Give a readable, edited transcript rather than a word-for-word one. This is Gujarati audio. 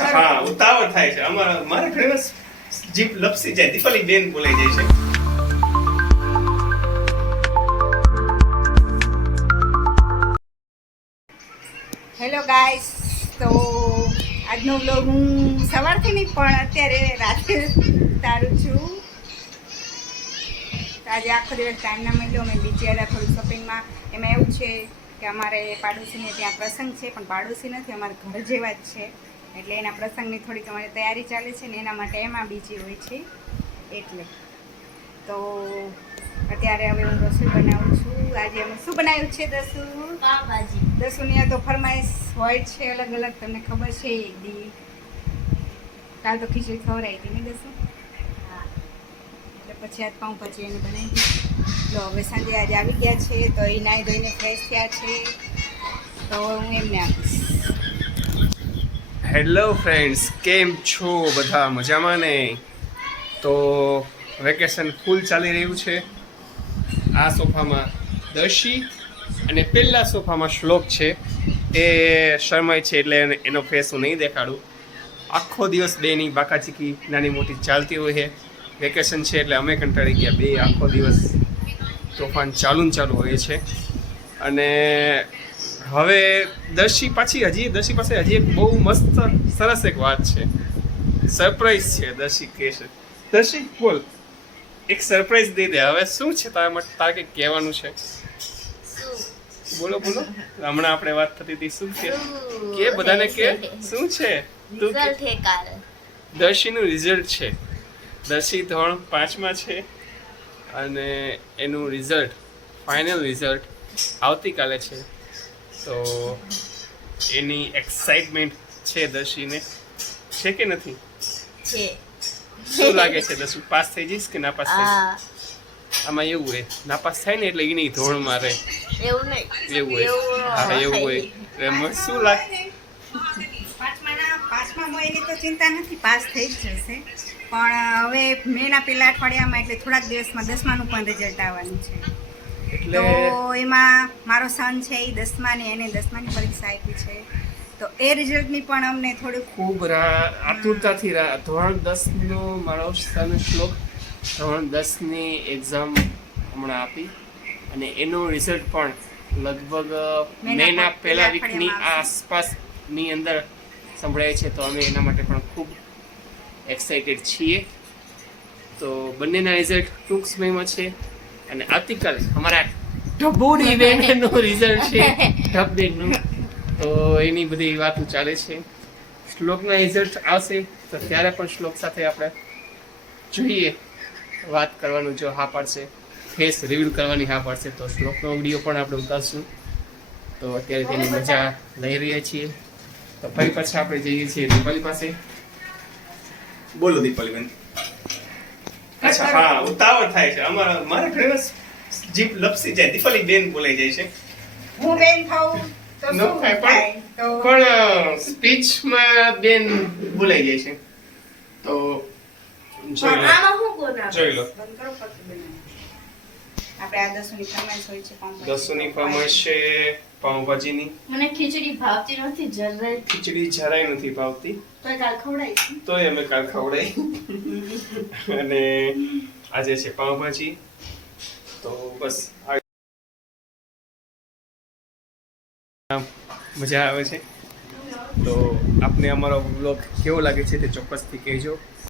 અચ્છા હા ઉતાવળ થાય છે અમારા મારે ઘણી વાર જીભ લપસી જાય દીપાલી બેન બોલાઈ જાય છે. હેલો ગાઈસ, તો આજનો વ્લોગ હું સવારથી નહીં પણ અત્યારે રાત્રે ઉતારું છું. આજે આખો દિવસ ટાઈમ ના મળ્યો. અમે બીજે આવ્યા થોડું શોપિંગમાં. એમાં એવું છે કે અમારે પાડોશીને ત્યાં પ્રસંગ છે, પણ પાડોશી નથી, અમારે ઘર જેવા જ છે. એટલે એના પ્રસંગની થોડીક અમારી તૈયારી ચાલે છે ને એના માટે એમાં બીજી હોય છે. એટલે તો અત્યારે હવે હું રસોઈ બનાવું છું. આજે અમે શું બનાવ્યું છે દસુ? પાવભાજી. દસુની તો ફરમાઈશ હોય છે અલગ અલગ, તમને ખબર છે. દી કાલ તો ખીચડી ખવડાવી હતી ને દસુ? હા. એટલે પછી આજ પાઉંભાજી એને બનાવી દીધી. તો હવે સાંજે આજે આવી ગયા છે, તો એ નાહી ધોઈને ફ્રેશ થયા છે, તો હું એમને આપીશ. હેલો ફ્રેન્ડ્સ, કેમ છો બધા? મજામાં ને? તો વેકેશન ફૂલ ચાલી રહ્યું છે. આ સોફામાં દર્શી અને પહેલા સોફામાં શ્લોક છે. એ શરમાય છે એટલે એનો ફેસ હું નહીં દેખાડું. આખો દિવસ બેની બાકાચીકી નાની મોટી ચાલતી હોય છે. વેકેશન છે એટલે અમે કંટાળી ગયા. બે આખો દિવસ તોફાન ચાલુ ને ચાલુ હોય છે. અને હવે દર્શી પાસે હજી એક બહુ મસ્ત સરસ એક વાત છે. સરપ્રાઈઝ છે. દર્શી કહે છે, દર્શી બોલ, એક સરપ્રાઈઝ દઈ દે. હવે શું છે તારા માટે? તારે કંઈક કહેવાનું છે? બોલો બોલો. હમણાં આપણે વાત થતી હતી. શું છે કે બધાને કે શું છે? તું કે. રિઝલ્ટ હે કાલ. દર્શીનું રિઝલ્ટ છે. દર્શી ધોરણ 5માં છે અને એનું રિઝલ્ટ, ફાઇનલ રિઝલ્ટ આવતીકાલે છે. તો એની એક્સાઇટમેન્ટ છે દર્શીને, છે કે નથી? છે. શું લાગે છે દર્શી, પાસ થઈ જઈશ કે ના પાસ થઈ? હા. આમાં એવું હોય, નાપાસ થાય ને એટલે એની ધોળ મારે એવું નહીં. એવું હોય. હા એવું હોય. એમાં શું લાગે? પાંચમા હોય એની તો ચિંતા નથી, પાસ થઈ જ જશે. પણ હવે મેના પહેલા અઠવાડિયામાં એટલે થોડાક દિવસમાં 10માનું પણ રિઝલ્ટ આવવાનું છે. એટલે તો એમાં મારો સન છે એ 10માની, એને 10માની પરીક્ષા આપી છે. તો એ રિઝલ્ટની પણ અમને થોડુંક ખૂબ આતુરતાથી ધોરણ 10નો મારો સન શ્લોક ધોરણ 10ની એક્ઝામ હમણાં આપી અને એનું રિઝલ્ટ પણ લગભગ મેના પહેલા વીકની આસપાસની અંદર સંભળાય છે. તો અમે એના માટે પણ ખૂબ એક્સાઇટેડ છીએ. તો બંનેના રિઝલ્ટ ટૂંક સમયમાં છે. અને આવતીકાલે અમારા ઢબુડી બેનનું રિઝલ્ટ છે, ઢબડેનું. તો એની બધી વાતો ચાલે છે. શ્લોકના રિઝલ્ટ આવશે તો ત્યારે પણ શ્લોક સાથે આપણે જોઈએ વાત કરવાનું. જો હા પાડશે, ફેસ રિવીલ કરવાની હા પાડશે, તો શ્લોકનો વિડીયો પણ આપણે ઉતારશું. તો અત્યારે તેની મજા લઈ રહ્યા છીએ. તો ફરી પાછા આપણે જઈએ છીએ દીપાલી પાસે. બોલો દીપાલીબેન. અચ્છા હા ઉતાવળ થાય છે અમારા, મારે ઘણી વાર જીભ લપસી જાય. દીપાલી બેન બોલાઈ જાય છે. હું બેન થાઉં તો ન શું થાય થાય? તો પણ સ્પીચમાં બેન બોલાઈ જાય છે. તો જોઈ લો, આમાં શું કોના? જોઈ લો. બંધ કરો પછી બનાવો. આપણે આ 10ની ફરમાઈશ હોય છે પાઉંભાજી. દસુની ફરમાઈશ છે પાઉંભાજીની. મને ખીચડી ભાવતી નથી જરાય. ખીચડી જરાય નથી ભાવતી, તો કાલ ખવડાવીશ. તોય અમે કાલ ખવડાવી. અને આજે છે પાઉંભાજી. તો બસ મજા આવે છે. તો આપને અમારો વ્લોગ કેવો લાગે છે તે ચોક્કસથી કહેજો.